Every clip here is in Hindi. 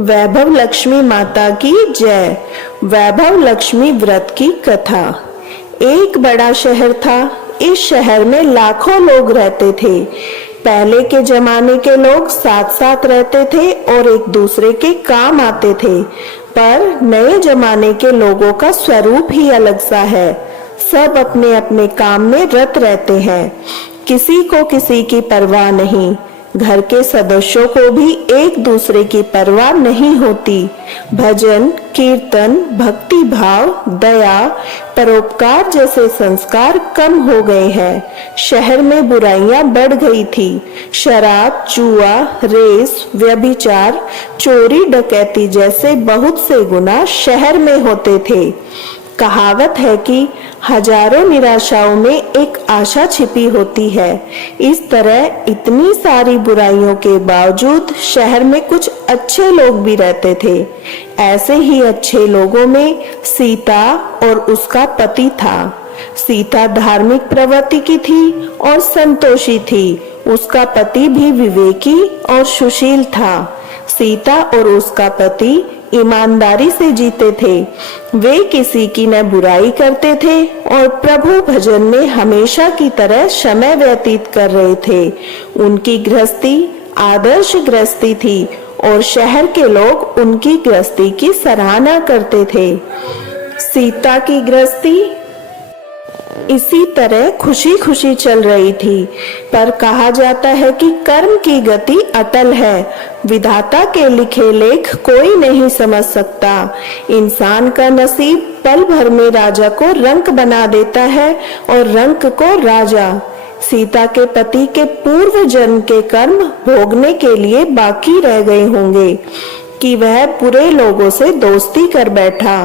वैभव लक्ष्मी माता की जय। वैभव लक्ष्मी व्रत की कथा। एक बड़ा शहर था। इस शहर में लाखों लोग रहते थे। पहले के जमाने के लोग साथ साथ रहते थे और एक दूसरे के काम आते थे, पर नए जमाने के लोगों का स्वरूप ही अलग सा है। सब अपने अपने काम में रत रहते हैं, किसी को किसी की परवाह नहीं। घर के सदस्यों को भी एक दूसरे की परवाह नहीं होती। भजन, कीर्तन, भक्ति भाव, दया, परोपकार जैसे संस्कार कम हो गए हैं। शहर में बुराइयां बढ़ गई थी। शराब, जुआ, रेस, व्यभिचार, चोरी, डकैती जैसे बहुत से गुनाह शहर में होते थे। कहावत है कि हजारों निराशाओं में एक आशा छिपी होती है। इस तरह इतनी सारी बुराइयों के बावजूद शहर में कुछ अच्छे लोग भी रहते थे। ऐसे ही अच्छे लोगों में सीता और उसका पति था। सीता धार्मिक प्रवृत्ति की थी और संतोषी थी। उसका पति भी विवेकी और सुशील था। सीता और उसका पति ईमानदारी से जीते थे। वे किसी की न बुराई करते थे और प्रभु भजन में हमेशा की तरह समय व्यतीत कर रहे थे। उनकी गृहस्थी आदर्श गृहस्थी थी और शहर के लोग उनकी गृहस्थी की सराहना करते थे। सीता की गृहस्थी इसी तरह खुशी खुशी चल रही थी, पर कहा जाता है कि कर्म की गति अटल है। विधाता के लिखे लेख कोई नहीं समझ सकता। इंसान का नसीब पल भर में राजा को रंक बना देता है और रंक को राजा। सीता के पति के पूर्व जन्म के कर्म भोगने के लिए बाकी रह गए होंगे कि वह बुरे लोगों से दोस्ती कर बैठा।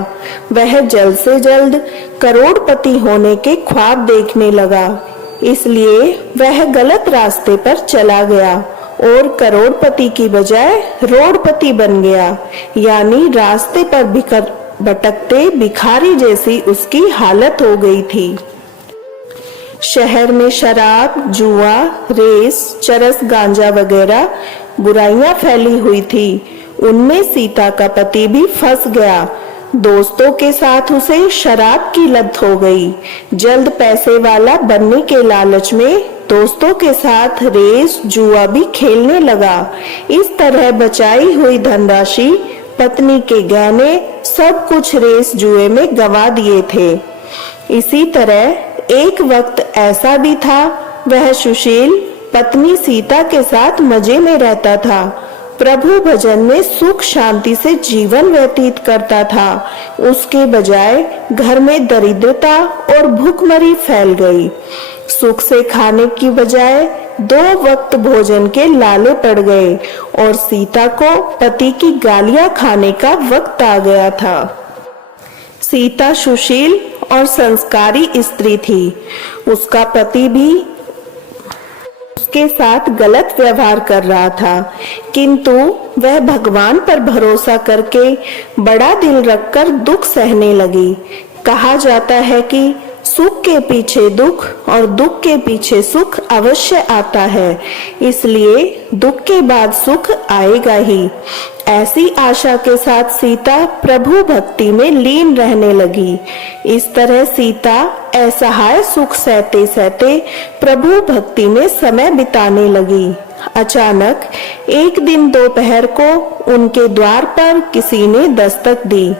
वह जल्द से जल्द करोड़पति होने के ख्वाब देखने लगा, इसलिए वह गलत रास्ते पर चला गया और करोड़पति की बजाय रोडपति बन गया, यानी रास्ते पर भटकते भिखारी जैसी उसकी हालत हो गई थी। शहर में शराब, जुआ, रेस, चरस, गांजा वगैरह बुराइयां फैली हुई थी। उनमें सीता का पति भी फंस गया। दोस्तों के साथ उसे शराब की लत हो गई। जल्द पैसे वाला बनने के लालच में दोस्तों के साथ रेस, जुआ भी खेलने लगा। इस तरह बचाई हुई धनराशि, पत्नी के गहने, सब कुछ रेस जुए में गंवा दिए थे। इसी तरह एक वक्त ऐसा भी था, वह सुशील पत्नी सीता के साथ मजे में रहता था। प्रभु भजन में सुख शांति से जीवन व्यतीत करता था। उसके बजाय घर में दरिद्रता और भूखमरी फैल गई। सुख से खाने की बजाय 2 वक्त भोजन के लाले पड़ गए और सीता को पति की गालियां खाने का वक्त आ गया था। सीता सुशील और संस्कारी स्त्री थी। उसका पति भी उसके साथ गलत व्यवहार कर रहा था, किंतु वह भगवान पर भरोसा करके बड़ा दिल रखकर दुख सहने लगी। कहा जाता है कि सुख के पीछे दुख और दुख के पीछे सुख अवश्य आता है, इसलिए दुख के बाद सुख आएगा ही। ऐसी आशा के साथ सीता प्रभु भक्ति में लीन रहने लगी। इस तरह सीता असहाय सुख सहते सहते प्रभु भक्ति में समय बिताने लगी। अचानक एक दिन दोपहर को उनके द्वार पर किसी ने दस्तक दी।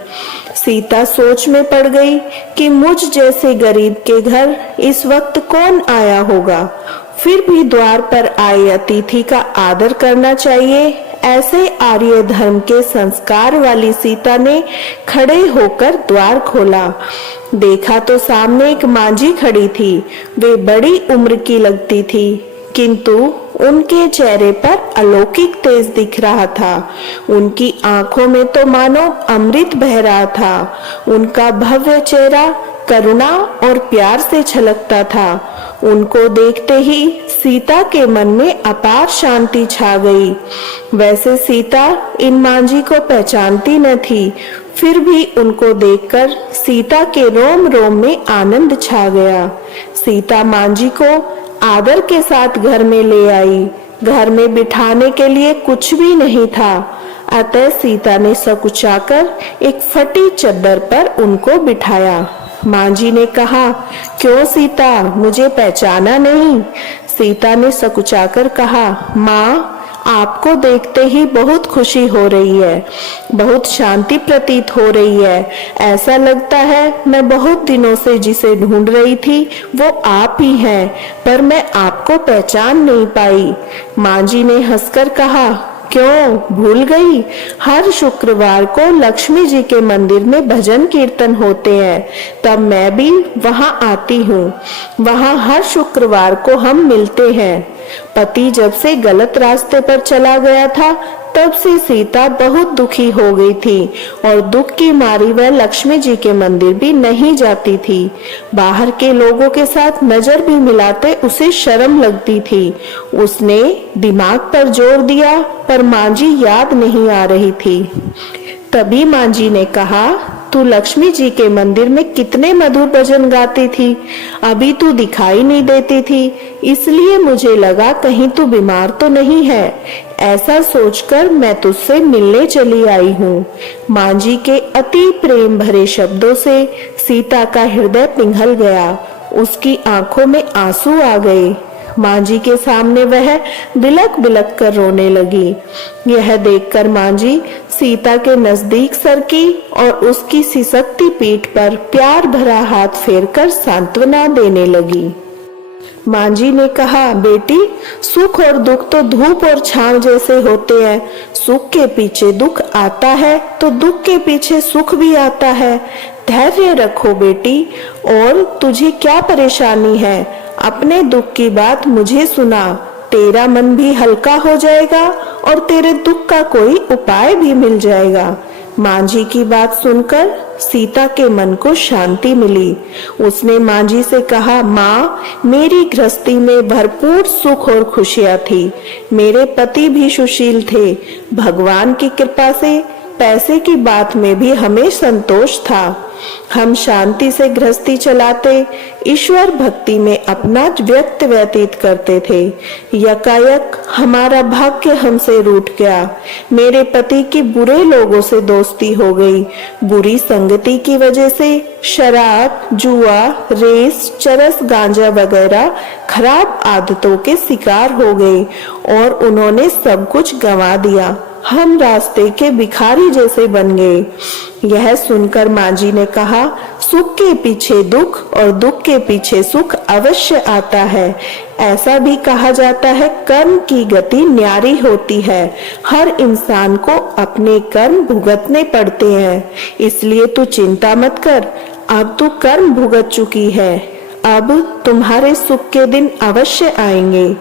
सीता सोच में पड़ गई कि मुझ जैसे गरीब के घर इस वक्त कौन आया होगा। फिर भी द्वार पर आए अतिथि का आदर करना चाहिए। ऐसे आर्य धर्म के संस्कार वाली सीता ने खड़े होकर द्वार खोला। देखा तो सामने एक मांझी खड़ी थी। वे बड़ी उम्र की लगती थी, किंतु उनके चेहरे पर अलौकिक तेज दिख रहा था। उनकी आंखों में तो मानो अमृत बह रहा था। उनका भव्य चेहरा करुणा और प्यार से छलकता था। उनको देखते ही सीता के मन में अपार शांति छा गई। वैसे सीता इन मांझी को पहचानती न थी, फिर भी उनको देखकर सीता के रोम रोम में आनंद छा गया। सीता मांझी को आदर के साथ घर में ले आई। घर में बिठाने के लिए कुछ भी नहीं था। अतः सीता ने सकुचाकर एक फटी चद्दर पर उनको बिठाया। माँ जी ने कहा, क्यों सीता, मुझे पहचाना नहीं? सीता ने सकुचाकर कहा, माँ, आपको देखते ही बहुत खुशी हो रही है, बहुत शांति प्रतीत हो रही है। ऐसा लगता है मैं बहुत दिनों से जिसे ढूंढ रही थी वो आप ही हैं, पर मैं आपको पहचान नहीं पाई। माँ जी ने हंसकर कहा, क्यों भूल गई? हर शुक्रवार को लक्ष्मी जी के मंदिर में भजन कीर्तन होते हैं, तब मैं भी वहां आती हूँ। वहां हर शुक्रवार को हम मिलते हैं। पति जब से गलत रास्ते पर चला गया था, तब से सीता बहुत दुखी हो गई थी और दुख की मारी वह लक्ष्मी जी के मंदिर भी नहीं जाती थी। बाहर के लोगों के साथ नजर भी मिलाते उसे शर्म लगती थी। उसने दिमाग पर जोर दिया, पर माँ जी याद नहीं आ रही थी। तभी माँ जी ने कहा, तू लक्ष्मी जी के मंदिर में कितने मधुर भजन गाती थी, अभी तू दिखाई नहीं देती थी, इसलिए मुझे लगा कहीं तू बीमार तो नहीं है। ऐसा सोचकर मैं तुझसे मिलने चली आई हूँ। माँ जी के अति प्रेम भरे शब्दों से सीता का हृदय पिघल गया। उसकी आंखों में आंसू आ गए। माँ जी के सामने वह बिलक बिलक कर रोने लगी। यह देखकर माँ जी सीता के नजदीक सरकी और उसकी सिसकती पीठ पर प्यार भरा हाथ फेरकर सांत्वना देने लगी। माँ जी ने कहा, बेटी, सुख और दुख तो धूप और छांव जैसे होते हैं। सुख के पीछे दुख आता है तो दुख के पीछे सुख भी आता है। धैर्य रखो बेटी। और तुझे क्या परेशानी है? अपने दुख की बात मुझे सुना, तेरा मन भी हल्का हो जाएगा और तेरे दुख का कोई उपाय भी मिल जाएगा। माँ जी की बात सुनकर सीता के मन को शांति मिली। उसने माँ जी से कहा, माँ, मेरी गृहस्थी में भरपूर सुख और खुशियाँ थी। मेरे पति भी सुशील थे। भगवान की कृपा से पैसे की बात में भी हमें संतोष था। हम शांति से गृहस्थी चलाते, ईश्वर भक्ति में अपना व्यक्त व्यतीत करते थे। यकायक हमारा भाग्य हमसे रूठ गया। मेरे पति की बुरे लोगों से दोस्ती हो गई। बुरी संगति की वजह से शराब, जुआ, रेस, चरस, गांजा वगैरह खराब आदतों के शिकार हो गए और उन्होंने सब कुछ गंवा दिया। हम रास्ते के भिखारी जैसे बन गए। यह सुनकर माँ जी ने कहा, सुख के पीछे दुख और दुख के पीछे सुख अवश्य आता है। ऐसा भी कहा जाता है, कर्म की गति न्यारी होती है। हर इंसान को अपने कर्म भुगतने पड़ते हैं, इसलिए तू चिंता मत कर। अब तू कर्म भुगत चुकी है, अब तुम्हारे सुख के दिन अवश्य आएंगे।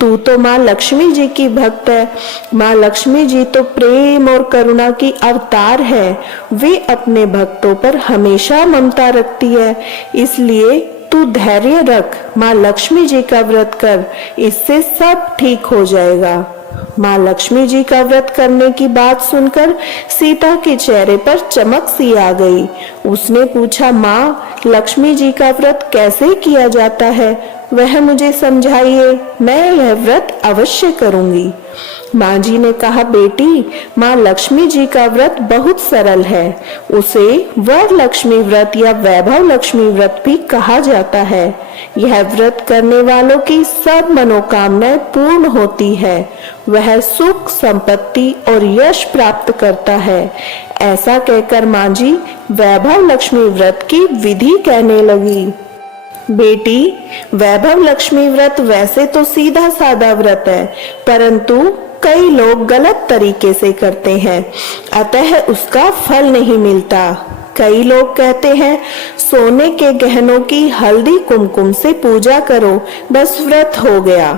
तू तो माँ लक्ष्मी जी की भक्त है। माँ लक्ष्मी जी तो प्रेम और करुणा की अवतार है। वे अपने भक्तों पर हमेशा ममता रखती है, इसलिए तू धैर्य रख। माँ लक्ष्मी जी का व्रत कर, इससे सब ठीक हो जाएगा। माँ लक्ष्मी जी का व्रत करने की बात सुनकर सीता के चेहरे पर चमक सी आ गई। उसने पूछा, माँ, लक्ष्मी जी का व्रत कैसे किया जाता है? वह मुझे समझाइए, मैं यह व्रत अवश्य करूंगी। माँ जी ने कहा, बेटी, माँ लक्ष्मी जी का व्रत बहुत सरल है। उसे वर लक्ष्मी व्रत या वैभव लक्ष्मी व्रत भी कहा जाता है। यह व्रत करने वालों की सब मनोकामनाएं पूर्ण होती है। वह सुख, संपत्ति और यश प्राप्त करता है। ऐसा कहकर माँ जी वैभव लक्ष्मी व्रत की विधि कहने लगी। बेटी, वैभव लक्ष्मी व्रत वैसे तो सीधा साधा व्रत है, परंतु कई लोग गलत तरीके से करते हैं, अतः उसका फल नहीं मिलता। कई लोग कहते हैं, सोने के गहनों की हल्दी कुमकुम से पूजा करो, बस व्रत हो गया,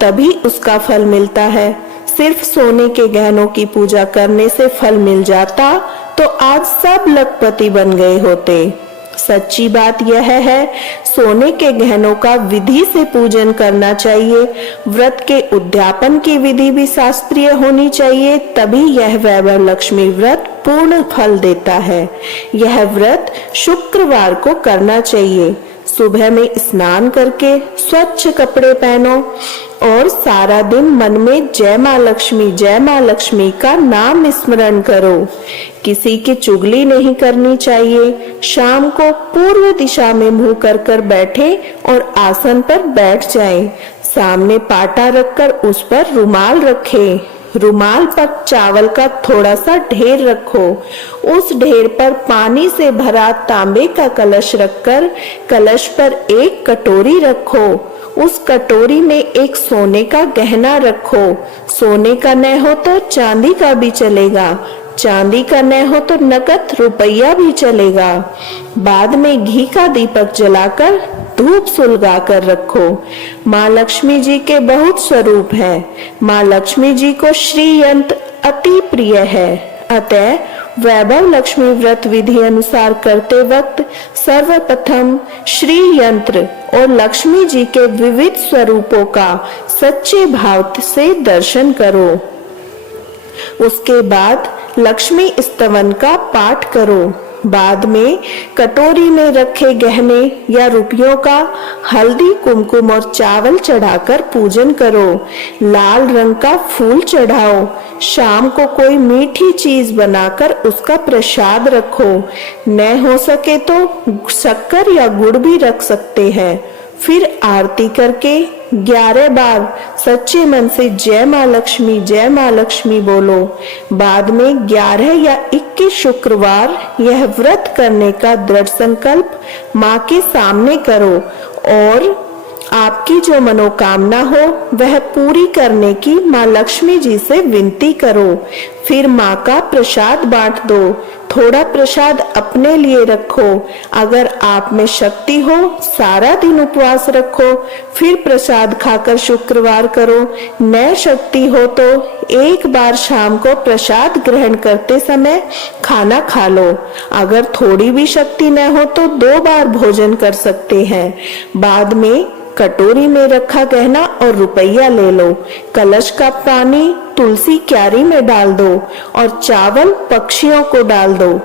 तभी उसका फल मिलता है। सिर्फ सोने के गहनों की पूजा करने से फल मिल जाता तो आज सब लखपति बन गए होते। सच्ची बात यह है, सोने के गहनों का विधि से पूजन करना चाहिए। व्रत के उद्यापन की विधि भी शास्त्रीय होनी चाहिए, तभी यह वैभव लक्ष्मी व्रत पूर्ण फल देता है। यह व्रत शुक्रवार को करना चाहिए। सुबह में स्नान करके स्वच्छ कपड़े पहनो, और सारा दिन मन में जय माँ लक्ष्मी का नाम स्मरण करो। किसी की चुगली नहीं करनी चाहिए। शाम को पूर्व दिशा में मुंह कर बैठे और आसन पर बैठ जाएं। सामने पाटा रखकर उस पर रुमाल रखें। रुमाल पर चावल का थोड़ा सा ढेर रखो। उस ढेर पर पानी से भरा तांबे का कलश रखकर कलश पर एक कटोरी रखो। उस कटोरी में एक सोने का गहना रखो। सोने का न हो तो चांदी का भी चलेगा। चांदी का न हो तो नकद रुपया भी चलेगा। बाद में घी का दीपक जलाकर धूप सुलगा कर रखो। माँ लक्ष्मी जी के बहुत स्वरूप है। माँ लक्ष्मी जी को श्री यंत्र अति प्रिय है। अतः वैभव लक्ष्मी व्रत विधि अनुसार करते वक्त सर्वप्रथम श्री यंत्र और लक्ष्मी जी के विविध स्वरूपों का सच्चे भाव से दर्शन करो। उसके बाद लक्ष्मी स्तवन का पाठ करो। बाद में कटोरी में रखे गहने या रुपयों का हल्दी कुमकुम और चावल चढ़ाकर पूजन करो। लाल रंग का फूल चढ़ाओ। शाम को कोई मीठी चीज बनाकर उसका प्रसाद रखो। न हो सके तो शक्कर या गुड़ भी रख सकते हैं। फिर आरती करके 11 बार सच्चे मन से जय माँ लक्ष्मी बोलो। बाद में 11 या 21 शुक्रवार यह व्रत करने का दृढ़ संकल्प माँ के सामने करो और आपकी जो मनोकामना हो वह पूरी करने की माँ लक्ष्मी जी से विनती करो। फिर माँ का प्रसाद बांट दो। थोड़ा प्रसाद अपने लिए रखो। अगर आप में शक्ति हो सारा दिन उपवास रखो। फिर प्रसाद खाकर शुक्रवार करो। न शक्ति हो तो एक बार शाम को प्रसाद ग्रहण करते समय खाना खा लो। अगर थोड़ी भी शक्ति न हो तो 2 बार भोजन कर सकते हैं। बाद में कटोरी में रखा गहना और रुपया ले लो। कलश का पानी तुलसी क्यारी में डाल दो और चावल पक्षियों को डाल दो।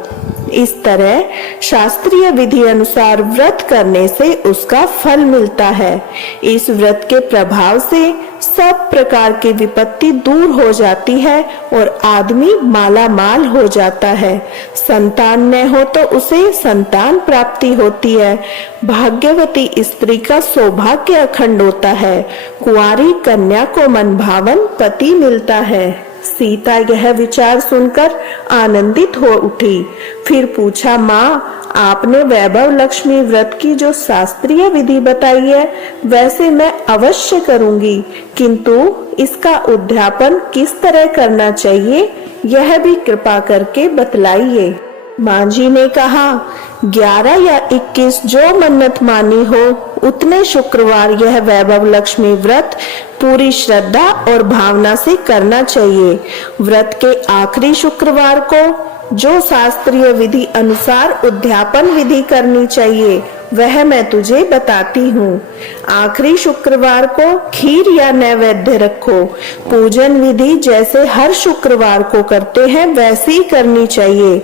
इस तरह शास्त्रीय विधि अनुसार व्रत करने से उसका फल मिलता है। इस व्रत के प्रभाव से सब प्रकार की विपत्ति दूर हो जाती है और आदमी माला माल हो जाता है। संतान न हो तो उसे संतान प्राप्ति होती है। भाग्यवती स्त्री का सौभाग्य अखंड होता है। कुंवारी कन्या को मनभावन पति मिलता है। सीता यह विचार सुनकर आनंदित हो उठी। फिर पूछा, माँ आपने वैभव लक्ष्मी व्रत की जो शास्त्रीय विधि बताई है वैसे मैं अवश्य करूंगी, किंतु इसका उद्यापन किस तरह करना चाहिए यह भी कृपा करके बतलाइए। माँ जी ने कहा, 11 या 21 जो मन्नत मानी हो उतने शुक्रवार यह वैभव लक्ष्मी व्रत पूरी श्रद्धा और भावना से करना चाहिए। व्रत के आखिरी शुक्रवार को जो शास्त्रीय विधि अनुसार उद्यापन विधि करनी चाहिए वह मैं तुझे बताती हूँ। आखिरी शुक्रवार को खीर या नैवेद्य रखो। पूजन विधि जैसे हर शुक्रवार को करते हैं वैसी ही करनी चाहिए।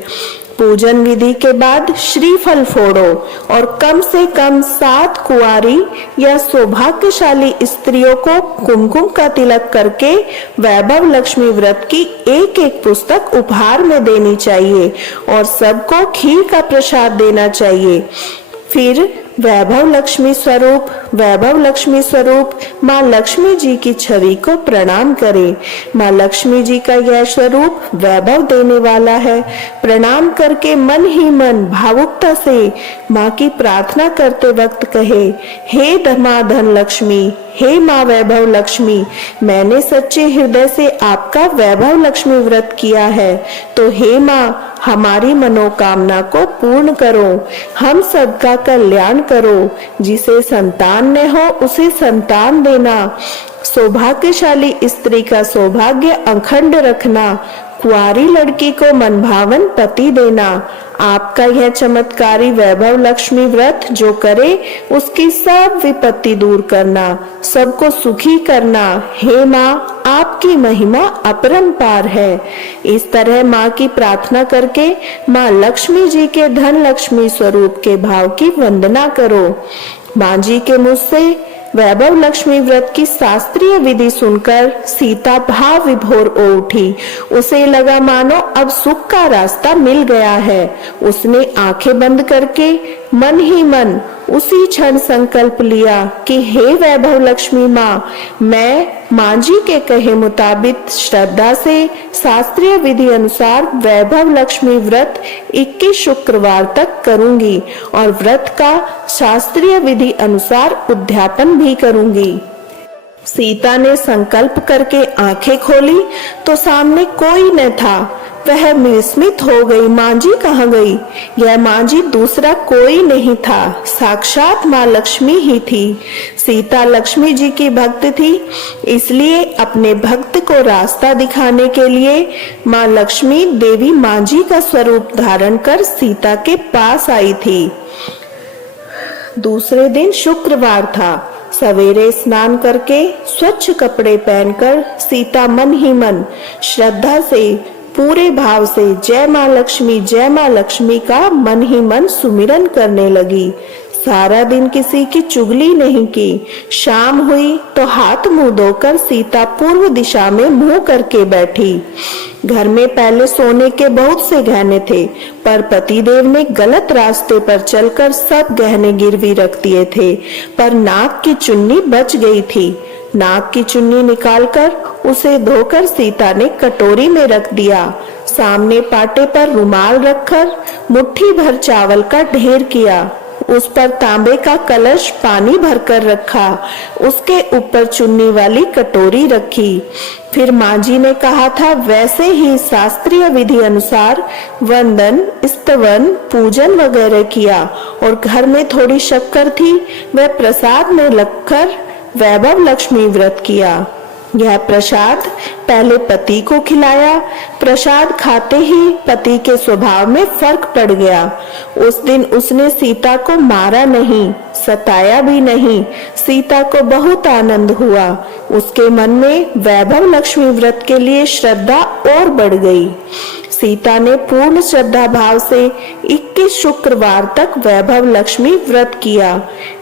पूजन विधि के बाद श्रीफल फोड़ो और कम से कम 7 कुंवारी या सौभाग्यशाली स्त्रियों को कुमकुम का तिलक करके वैभव लक्ष्मी व्रत की एक पुस्तक उपहार में देनी चाहिए और सबको खीर का प्रसाद देना चाहिए। फिर वैभव लक्ष्मी स्वरूप माँ लक्ष्मी जी की छवि को प्रणाम करें। माँ लक्ष्मी जी का यह स्वरूप वैभव देने वाला है। प्रणाम करके मन ही मन भावुकता से माँ की प्रार्थना करते वक्त कहे, हे माँ धन लक्ष्मी, हे माँ वैभव लक्ष्मी, मैंने सच्चे हृदय से आपका वैभव लक्ष्मी व्रत किया है, तो हे माँ हमारी मनोकामना को पूर्ण करो। हम सबका कल्याण करो। जिसे संतान न हो उसे संतान देना। सौभाग्यशाली स्त्री का सौभाग्य अखंड रखना। कुंवारी लड़की को मनभावन पति देना। आपका यह चमत्कारी वैभव लक्ष्मी व्रत जो करे उसकी सब विपत्ति दूर करना, सबको सुखी करना। हे माँ आपकी महिमा अपरंपार है। इस तरह माँ की प्रार्थना करके माँ लक्ष्मी जी के धन लक्ष्मी स्वरूप के भाव की वंदना करो। माँ जी के मुझ से वैभव लक्ष्मी व्रत की शास्त्रीय विधि सुनकर सीता भाव विभोर हो उठी। उसे लगा मानो अब सुख का रास्ता मिल गया है। उसने आंखें बंद करके मन ही मन उसी क्षण संकल्प लिया कि हे वैभव लक्ष्मी माँ, मैं माँ जी के कहे मुताबिक श्रद्धा से शास्त्रीय विधि अनुसार वैभव लक्ष्मी व्रत 21 शुक्रवार तक करूंगी और व्रत का शास्त्रीय विधि अनुसार उद्यापन भी करूंगी। सीता ने संकल्प करके आंखें खोली तो सामने कोई न था। वह विस्मित हो गई, माँ जी कहाँ गई? यह माँ जी दूसरा कोई नहीं था, साक्षात माँ लक्ष्मी ही थी। सीता लक्ष्मी जी की भक्त थी, इसलिए अपने भक्त को रास्ता दिखाने के लिए माँ लक्ष्मी देवी माँ जी का स्वरूप धारण कर सीता के पास आई थी। दूसरे दिन शुक्रवार था। सवेरे स्नान करके स्वच्छ कपड़े पहनकर सीता मन ही मन श्रद्धा से पूरे भाव से जय माँ लक्ष्मी का मन ही मन सुमिरन करने लगी। सारा दिन किसी की चुगली नहीं की। शाम हुई तो हाथ मुंह धोकर सीता पूर्व दिशा में मुंह करके बैठी। घर में पहले सोने के बहुत से गहने थे, पर पतिदेव ने गलत रास्ते पर चलकर सब गहने गिरवी रख दिए थे। पर नाक की चुन्नी बच गई थी। नाक की चुन्नी निकालकर उसे धोकर सीता ने कटोरी में रख दिया। सामने पाटे पर रुमाल रखकर मुट्ठी भर चावल का ढेर किया। उस पर तांबे का कलश पानी भरकर रखा। उसके ऊपर चुन्नी वाली कटोरी रखी। फिर माँ जी ने कहा था वैसे ही शास्त्रीय विधि अनुसार वंदन, स्तवन, पूजन वगैरह किया और घर में थोड़ी शक्कर थी, वह प्रसाद में लगकर वैभव लक्ष्मी व्रत किया। यह प्रसाद पहले पति को खिलाया। प्रसाद खाते ही पति के स्वभाव में फर्क पड़ गया। उस दिन उसने सीता को मारा नहीं, सताया भी नहीं। सीता को बहुत आनंद हुआ। उसके मन में वैभव लक्ष्मी व्रत के लिए श्रद्धा और बढ़ गई। सीता ने पूर्ण श्रद्धा भाव से 21 शुक्रवार तक वैभव लक्ष्मी व्रत किया।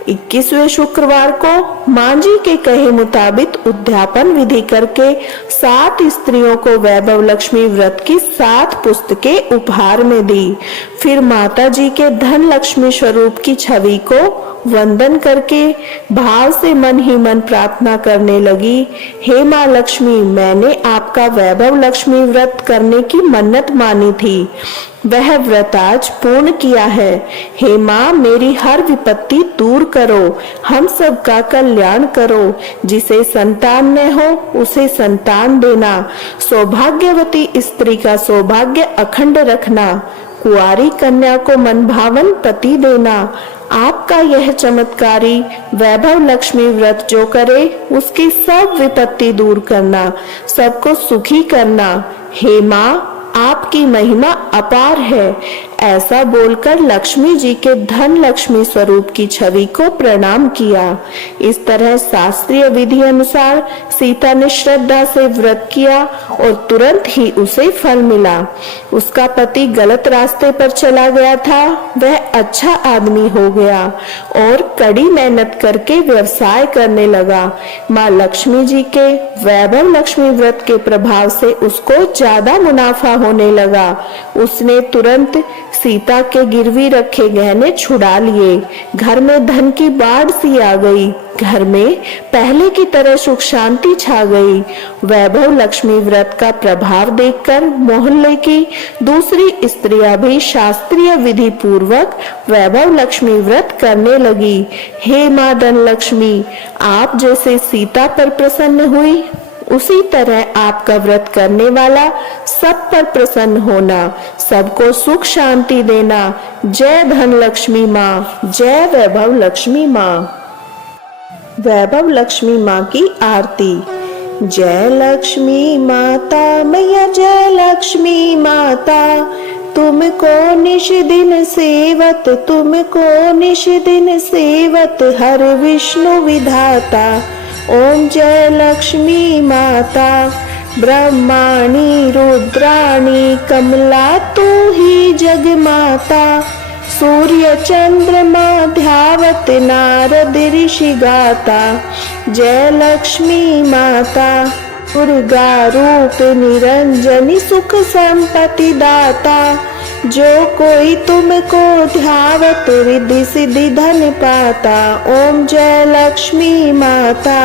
21वें शुक्रवार को माँ जी के कहे मुताबिक उद्यापन विधि करके 7 स्त्रियों को वैभव लक्ष्मी व्रत की 7 पुस्तकें उपहार में दी। फिर माता जी के धन लक्ष्मी स्वरूप की छवि को वंदन करके भाव से मन ही मन प्रार्थना करने लगी, हे माँ लक्ष्मी, मैंने आपका वैभव लक्ष्मी व्रत करने की मन्नत मानी थी, वह व्रत आज पूर्ण किया है। हे माँ, मेरी हर विपत्ति दूर करो, हम सबका कल्याण करो। जिसे संतान न हो उसे संतान देना, सौभाग्यवती स्त्री का सौभाग्य अखंड रखना, कुंवारी कन्या को मन भावन पति देना। आपका यह चमत्कारी वैभव लक्ष्मी व्रत जो करे उसकी सब विपत्ति दूर करना, सबको सुखी करना। हे माँ, आपकी महिमा अपार है। ऐसा बोलकर लक्ष्मी जी के धन लक्ष्मी स्वरूप की छवि को प्रणाम किया। इस तरह शास्त्रीय विधि अनुसार सीता ने श्रद्धा से व्रत किया और तुरंत ही उसे फल मिला। उसका पति गलत रास्ते पर चला गया था, वह अच्छा आदमी हो गया और कड़ी मेहनत करके व्यवसाय करने लगा। माँ लक्ष्मी जी के वैभव लक्ष्मी व्रत के प्रभाव से उसको ज्यादा मुनाफा होने लगा। उसने तुरंत सीता के गिरवी रखे गहने छुड़ा लिए। घर में धन की बाढ़ सी आ गई। घर में पहले की तरह सुख शांति छा गई। वैभव लक्ष्मी व्रत का प्रभाव देखकर मोहल्ले की दूसरी स्त्रियां भी शास्त्रीय विधि पूर्वक वैभव लक्ष्मी व्रत करने लगी। हे माँ धन लक्ष्मी, आप जैसे सीता पर प्रसन्न हुई, उसी तरह आपका व्रत करने वाला सब पर प्रसन्न होना, सबको सुख शांति देना। जय धन लक्ष्मी माँ, जय वैभव लक्ष्मी माँ। वैभव लक्ष्मी माँ की आरती। जय लक्ष्मी माता मैया, जय लक्ष्मी माता, तुमको निश दिन सेवत, तुमको निश दिन सेवत, हर विष्णु विधाता। ओम जय लक्ष्मी माता, ब्रह्माणी रुद्राणी कमला तू ही जग माता, सूर्य चंद्रमा ध्यावत नारद ऋषि गाता, जय लक्ष्मी माता। दुर्गा रूप निरंजनी सुख संपत्ति दाता, जो कोई तुमको ध्यावत रिद्धि सिद्धि धन पाता। ओम जय लक्ष्मी माता।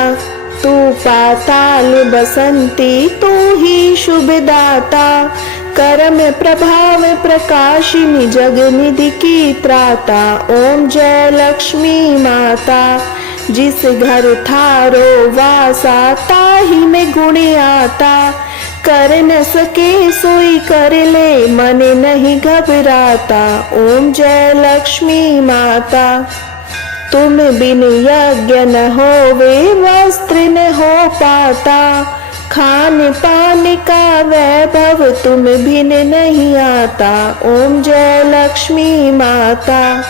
तू पाताल बसंती तू ही शुभ दाता, कर्म प्रभाव प्रकाशिनी जग निधि की त्राता। ओम जय लक्ष्मी माता। जिस घर थारो वासा ताहि में गुण आता, कर न सके सोई कर ले मन नहीं घबराता। ओम जय लक्ष्मी माता। तुम बिन यज्ञ न होवे वस्त्र न हो पाता, खान पान का वैभव तुम बिन नहीं आता। ओम जय लक्ष्मी माता।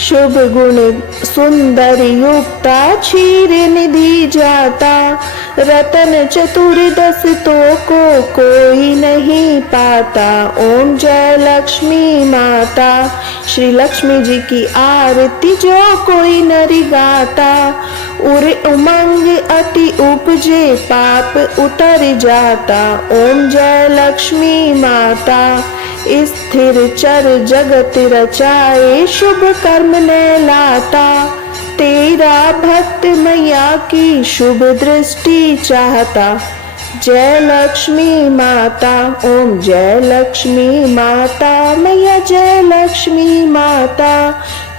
शुभ गुण सुंदर युक्ता क्षीर निधि जाता, रतन चतुर्दश तो को कोई नहीं पाता। ओम जय लक्ष्मी माता। श्री लक्ष्मी जी की आरती जो कोई नर गाता, उर उमंग अति उपजे पाप उतर जाता। ओम जय लक्ष्मी माता। स्थिर चर जगत रचाए शुभ कर्म ने लाता, तेरा भक्त मैया की शुभ दृष्टि चाहता। जय लक्ष्मी माता। ओम जय लक्ष्मी माता मैया जय लक्ष्मी माता।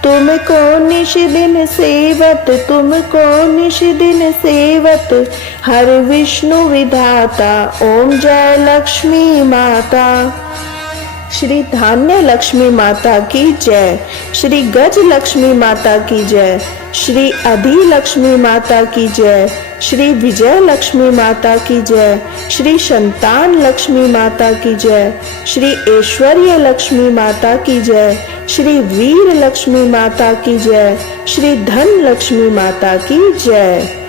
तुमको निश दिन सेवत तुमको निश दिन सेवत हर विष्णु विधाता। ओम जय लक्ष्मी माता। श्री धान्य लक्ष्मी माता की जय। श्री गज लक्ष्मी माता की जय। श्री अधि लक्ष्मी माता की जय। श्री विजय लक्ष्मी माता की जय। श्री संतान लक्ष्मी माता की जय। श्री ऐश्वर्य लक्ष्मी माता की जय। श्री वीर लक्ष्मी माता की जय। श्री धन लक्ष्मी माता की जय।